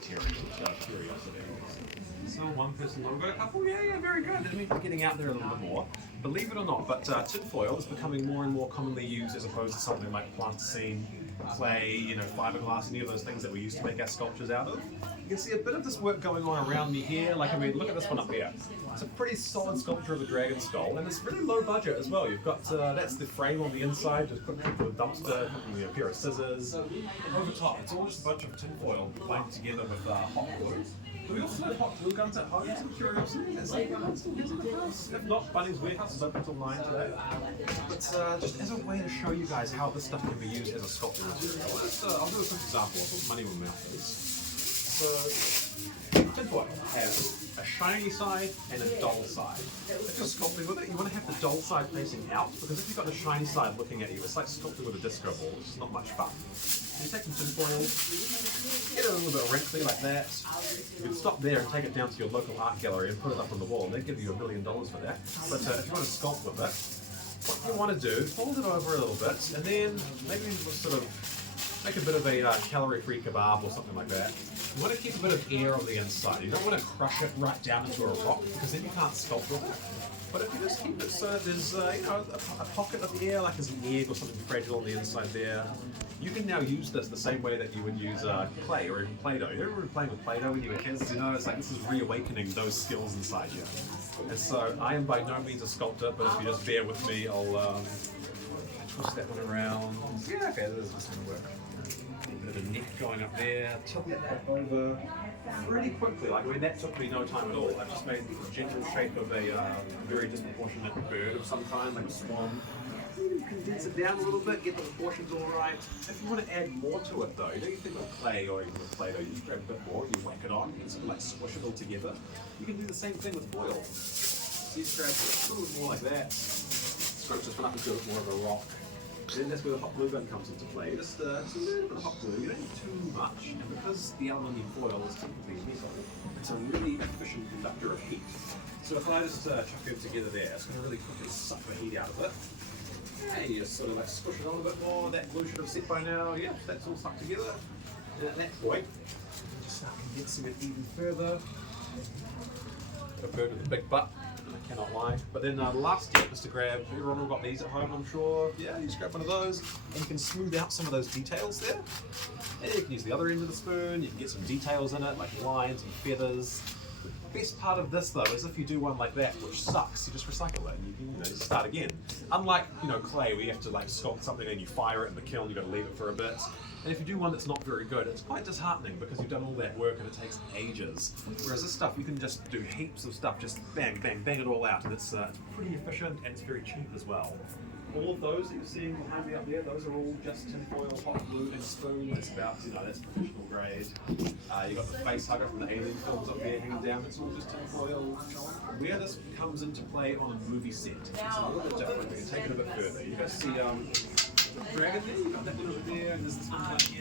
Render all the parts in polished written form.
material, curiosity. So one person, we've got a couple, yeah, very good. That means we're getting out there a little bit more. Believe it or not, but tinfoil is becoming more and more commonly used as opposed to something like plasticine, clay, fiberglass, any of those things that we used to make our sculptures out of. You can see a bit of this work going on around me here. Like, I mean, look at this one up here. It's a pretty solid sculpture of a dragon skull, and it's really low budget as well. You've got, that's the frame on the inside, just put into a dumpster, a pair of scissors. Over top, it's all just a bunch of tinfoil planked together with hot glue. We also have hot glue guns at home, some curiosity. If not, Bunnings Warehouse is open until 9 today. But just as a way to show you guys how this stuff can be used as a sculpture material, I'll do a quick example of what money in my mouth is. So, tinfoil has a shiny side and a dull side. If you're sculpting with it, you want to have the dull side facing out, because if you've got the shiny side looking at you, it's like sculpting with a disco ball, which is not much fun. You take some tinfoil, get it a little bit wrinkly like that. You can stop there and take it down to your local art gallery and put it up on the wall, and they'd give you $1 million for that. But if you want to sculpt with it, what you want to do, fold it over a little bit, and then maybe sort of make a bit of a calorie-free kebab or something like that. You want to keep a bit of air on the inside. You don't want to crush it right down into a rock, because then you can't sculpt with it. But if you just keep it so there's a pocket of air, like there's an egg or something fragile on the inside there, you can now use this the same way that you would use clay or even Play-Doh. You ever been playing with Play-Doh when you were kids? It's like this is reawakening those skills inside you. And so I am by no means a sculptor, but if you just bear with me, I'll twist that one around. Yeah, okay, this is going to work. A bit of neck going up there, tilt that over pretty quickly. Like, I mean, that took me no time at all. I just made the general shape of a very disproportionate bird of some kind, like a swan. Condense it down a little bit, get the proportions all right. If you want to add more to it though, you think of clay or even with Play-Doh, you just grab a bit more and you whack it on, and sort of like squish it all together. You can do the same thing with foil. So you scratch it a little bit more like that, scratch this one up into a bit more of a rock. Then that's where the hot glue gun comes into play. Just a little bit of hot glue, you don't need too much. And because the aluminium foil is typically metal, it's a really efficient conductor of heat. So if I just chuck it together there, it's going to really quickly suck the heat out of it. And you just sort of like squish it on a bit more. That glue should have set by now. Yeah, that's all stuck together. And at that point, just start condensing it even further. Got a bird with a big butt. I cannot lie. But then the last step is to grab, everyone all got these at home, I'm sure. Yeah, you just grab one of those and you can smooth out some of those details there. And you can use the other end of the spoon, you can get some details in it, like lines and feathers. The best part of this though is if you do one like that, which sucks, you just recycle it and you can just start again. Unlike clay, where you have to like sculpt something and you fire it in the kiln, you've got to leave it for a bit. And if you do one that's not very good, it's quite disheartening because you've done all that work and it takes ages. Whereas this stuff, you can just do heaps of stuff, just bang, bang, bang it all out, and it's pretty efficient and it's very cheap as well. All of those that you're seeing behind me up there, those are all just tinfoil, hot glue, and spoon. It's about, that's professional grade. You got the face hugger from the Alien films up there hanging down. It's all just tinfoil. Where this comes into play on a movie set, it's a little bit different. We can take it a bit further. You guys see the dragon there, you got that one over there, and there's this one down here.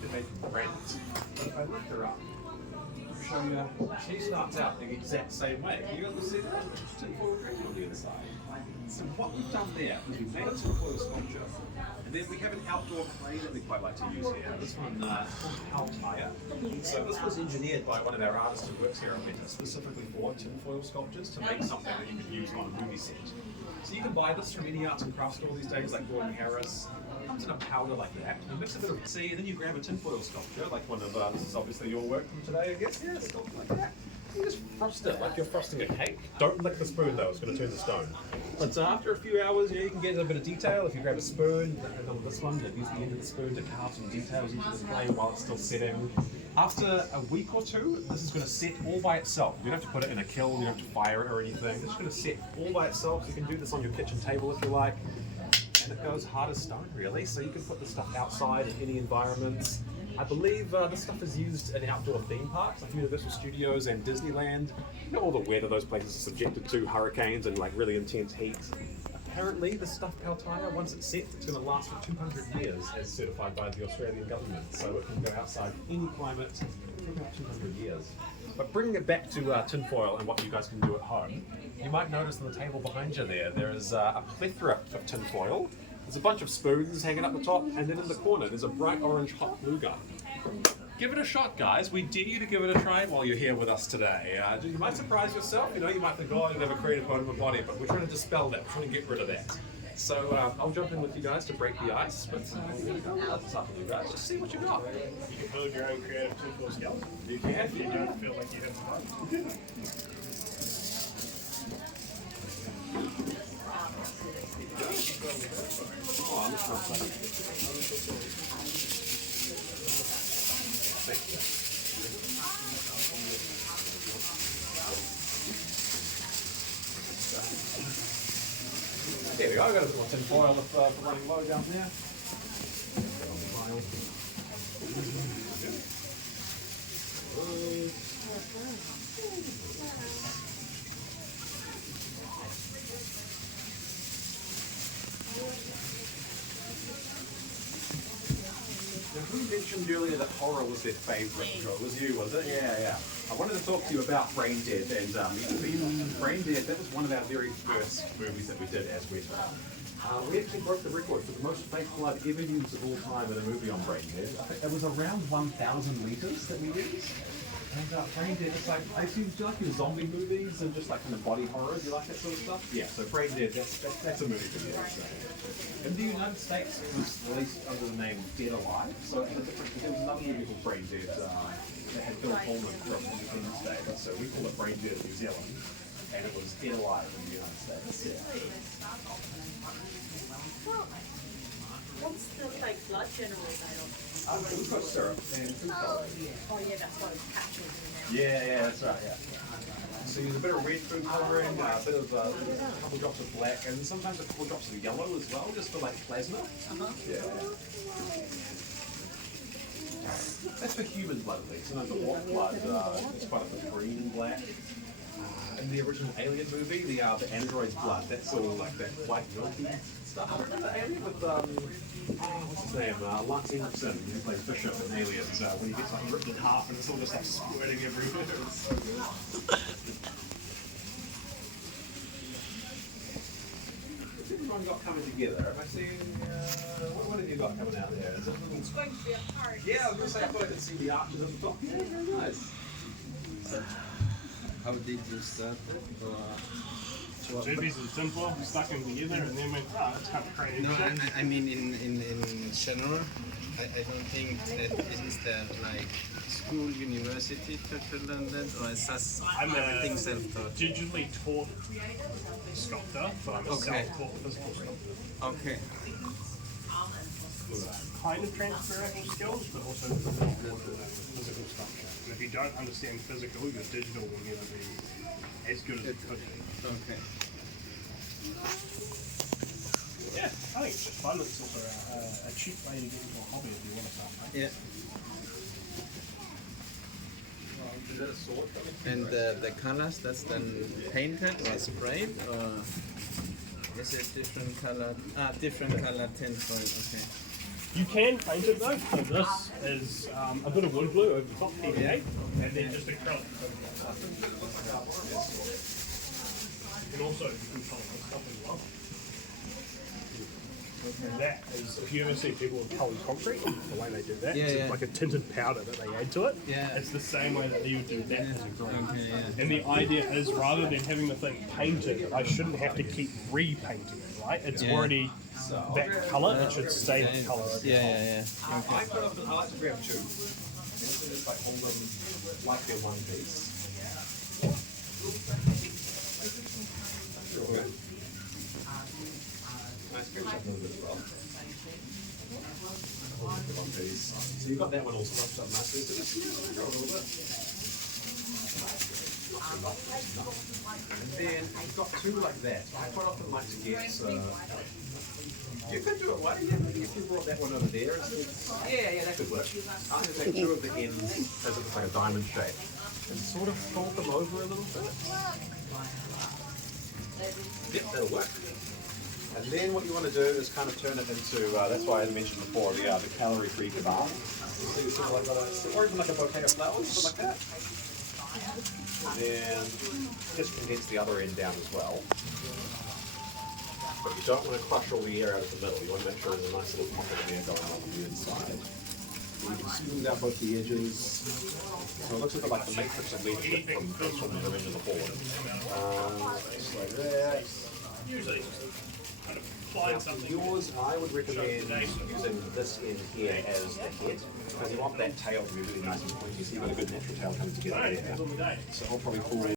They're made from granite. But if I lift her up, I'll show you, she starts out the exact same way. You guys see that? Tinfoil dragon on the other side. So what we've done there is we've made a tinfoil sculpture, and then we have an outdoor clay that we quite like to use here. This one called Altair. So this was engineered by one of our artists who works here at Weta, specifically for tinfoil sculptures to make something that you can use on a movie set. So you can buy this from any arts and crafts store these days, like Gordon Harris. It comes in a powder like that. You mix a bit of sea, and then you grab a tinfoil sculpture, like one of this is obviously your work from today, I guess. Yeah, it's like that. You just frost it like you're frosting a cake. Don't lick the spoon though, it's going to turn to stone. But after a few hours, you can get a bit of detail. If you grab a spoon, and on this one, use the end of the spoon to carve some details into the clay while it's still setting. After a week or two, this is going to set all by itself. You don't have to put it in a kiln, you don't have to fire it or anything. It's going to set all by itself. You can do this on your kitchen table if you like. And it goes hard as stone, really. So you can put the stuff outside in any environment. I believe this stuff is used in outdoor theme parks like Universal Studios and Disneyland. You know all the weather those places are subjected to, hurricanes and like really intense heat. Apparently the stuff Altair, once it's set, it's going to last for 200 years as certified by the Australian government. So it can go outside any climate for about 200 years. But bringing it back to tinfoil and what you guys can do at home, you might notice on the table behind you there is a plethora of tinfoil. There's a bunch of spoons hanging up the top, and then in the corner there's a bright orange hot glue gun. Give it a shot, guys. We dare you to give it a try while you're here with us today. You might surprise yourself. You might think, oh, I never created bone in my body, but we're trying to dispel that. We're trying to get rid of that. So I'll jump in with you guys to break the ice, but that's up to you guys. Just see what you got. You can build your own creative tool skeleton. You can. You don't feel like you have fun. Oh, I'm just not Thank you. There we go, I've got a little tin foil for running low down there. Now, who mentioned earlier that horror was their favourite genre? It was you, was it? Yeah. I wanted to talk to you about Brain Dead, and Brain Dead, that was one of our very first movies that we did as Weta. We actually broke the record for the most fake blood ever used of all time in a movie on Brain Dead. I think it was around 1,000 litres that we used. And Brain Dead, it's like, I assume, do you like your zombie movies and just like kind of body horror? Do you like that sort of stuff? Yeah, so Brain Dead, that's a movie for you. So. In the United States, it was released under the name Dead Alive. So there was another movie called Brain Dead that had Bill Pullman from Independence Day. So we call it Brain Dead in New Zealand. And it was Dead Alive in the United States. Yeah. What's the like blood generally made of? Glucose syrup and food coloring. Oh yeah, that's what it's captured in Yeah, that's right, yeah. So use a bit of red food colouring, a bit of a couple drops of black, and sometimes a couple drops of yellow as well, just for like plasma. Yeah. That's for human blood, at least. Sometimes the warp blood is quite a bit green and black. In the original Alien movie, the android's blood, that's all like that white milky stuff. Remember the Alien with, what's his name? Lance Henriksen, who plays Bishop in Aliens, when he gets like ripped in half and it's all just like squirting everywhere. It's so good. What's everyone got coming together? Have I seen, what have you got coming out there? Is it It's going to be a part. Yeah, I was going to say, I thought I could see the arches at the top. Yeah, very nice. How did you start it? Two pieces of tinfoil stuck them together and then went, let's have a creative No, shape. I mean in general, I don't think that is that like school, university to learn that, or is just I'm everything a self-taught? digitally taught sculptor, but I'm a Okay. self-taught physical sculptor. Okay. Kind of transferable skills, but also more important than physical sculpture. And if you don't understand physical, your digital will never be as good as it could be. Okay. Yeah, I think it's just fun. It's also a cheap way to get into a hobby if you want to start, right? Yeah. Is that a sword? And the colors, that's then painted or sprayed, or is it different color? Different color tinfoil. Okay. You can paint it though. So this is a bit of wood glue over the top, PVA, and then just acrylic. And also you can colour this stuff as well. And that is, if you ever see people with coloured concrete, the way they do that, Yeah, it's yeah. like a tinted powder that they add to it. Yeah. It's the same way that you would do that as a green. Okay, yeah. And the idea is, rather than having the thing painted, I shouldn't have to keep repainting it, right? It's Yeah. already that colour, it should stay that colour. Yeah. I like to grab two. And just like hold them like they're one piece. Sure. Nice, grab something as well. Hold them one piece. So you've got that one all scrunched up nicely. So just go a little bit. And then you've got two like that. I quite often like to get. You could do it, why don't you? Maybe if you brought that one over there. Yeah, that could work. I'm going to take two of the ends as it's like a diamond shape and sort of fold them over a little bit. Yep, that'll work. And then what you want to do is kind of turn it into, that's why I mentioned before, the calorie-free kebab. So you sort of like got or even like a bouquet of flowers, something like that. And then just condense the other end down as well. But you don't want to crush all the air out of the middle. You want to make sure there's a nice little pocket of air going on the inside. You can smooth out both the edges. So it looks a bit like the matrix of leadership from transforming the ring of the board. Just like that. Usually it's just kind of applying something. Yours, I would recommend using this end here as the head, because you want that tail to be really nice and pointy, so you've got a good natural tail coming together there. So I'll probably pull